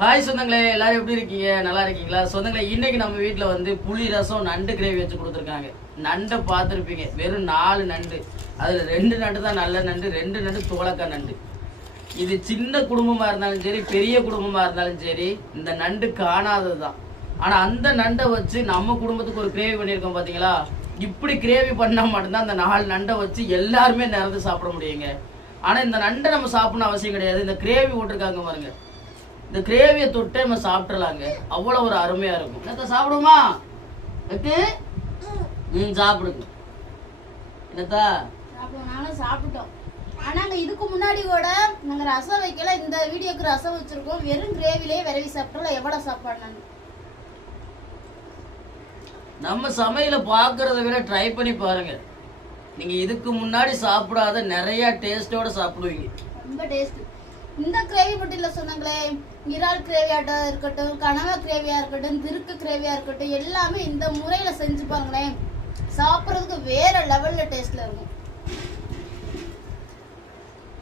Hi சொந்தங்களே, எல்லாரும் எப்படி இருக்கீங்க? நல்லா இருக்கீங்களா? சொந்தங்களே, இன்னைக்கு நம்ம வீட்டில் வந்து புளி ரசம் நண்டு கிரேவி வச்சு கொடுத்துருக்காங்க. நண்டை பார்த்துருப்பீங்க, வெறும் 4 நண்டு. அதில் 2 நண்டு தான் நல்ல நண்டு, 2 நண்டு தோலக்காய் நண்டு. இது சின்ன குடும்பமாக இருந்தாலும் சரி, பெரிய குடும்பமாக இருந்தாலும் சரி, இந்த நண்டு காணாதது தான். ஆனால் அந்த நண்டை வச்சு நம்ம குடும்பத்துக்கு ஒரு கிரேவி பண்ணியிருக்கோம் பார்த்தீங்களா? இப்படி கிரேவி பண்ணால் மட்டும்தான் அந்த 4 நண்டை வச்சு எல்லாருமே நிறந்து சாப்பிட முடியுங்க. ஆனால் இந்த நண்டை நம்ம சாப்பிடணும் அவசியம் கிடையாது. இந்த கிரேவி போட்டிருக்காங்க பாருங்க, இந்த கிரேவியை தொட்டே நம்ம சாப்பிட்றலாங்க. அவ்வளோ ஒரு அருமையாக இருக்கும். என்னத்த சாப்பிடுமா? சாப்பிடுங்க. என்னத்தா நானும் சாப்பிட்டோம். ஆனாங்க இதுக்கு முன்னாடி கூட நாங்க ரசம் வைக்கல. இந்த வீடியோக்கு ரசம் வச்சிருக்கோம். வெறும் கிரேவிலே விரவி சாப்பிட்டோம். எவ்வளவு சாப்பாடு நம்ம சமையல பார்க்கறத விட ட்ரை பண்ணி பாருங்க. நீங்க இதுக்கு முன்னாடி சாப்பிடாத நிறைய டேஸ்டோட சாப்பிடுவீங்க. ரொம்ப டேஸ்ட். இந்த கிரேவி மட்டும் இல்ல சொன்னாங்களே, இறால் கிரேவியாட்டா இருக்கட்டும், கனவா கிரேவியா இருக்கட்டும், திருக்கு கிரேவியா இருக்கட்டும், எல்லாமே இந்த முறையில செஞ்சு பாருங்களேன். சாப்பிட்றதுக்கு வேற லெவல்ல டேஸ்ட்ல